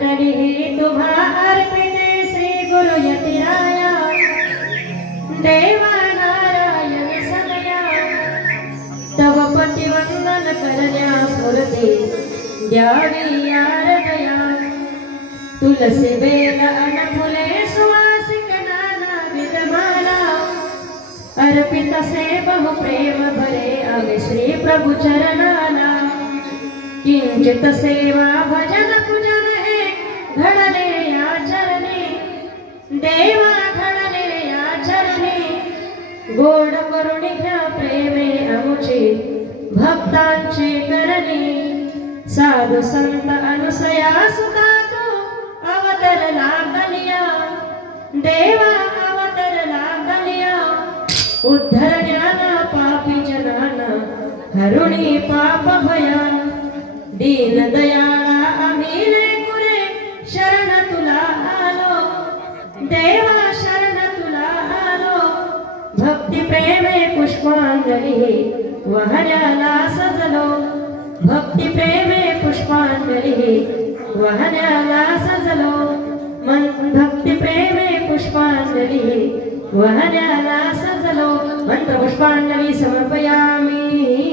तुम्हा अर्पिते श्री गुरु यतिराया देवा नारायण सदया तव पतिवंदन करण्या स्मृती द्यावी आरदया तुलसी बेल अनफुले सुवासिक नाना विधमाला अर्पित से बहु प्रेम भरे अमे श्री प्रभु चरणाला किंचित सेवा भजन पूजन हे घडले या चरणी देवा घडले या चरणी गोड करुणी घ्या प्रेमे अमुचे भक्तांचे करणी साधु संत अनुसया सुता तू अवतरला गलिया देवा अवतरला गलिया उद्धरण्याना पापी जनाना हरुणी पाप भया दीन दयाळा आम्ही लेकुरे शरण तुला आलो देवा शरण तुला आलो भक्ती प्रेमे पुष्पांजली वाहण्याला सजलो भक्ती प्रेमे पुष्पांजली वाहण्याला सजलो मन भक्ती प्रेमे पुष्पांजली वाहण्याला सजलो मंत्र पुष्पांजली समर्पयामि।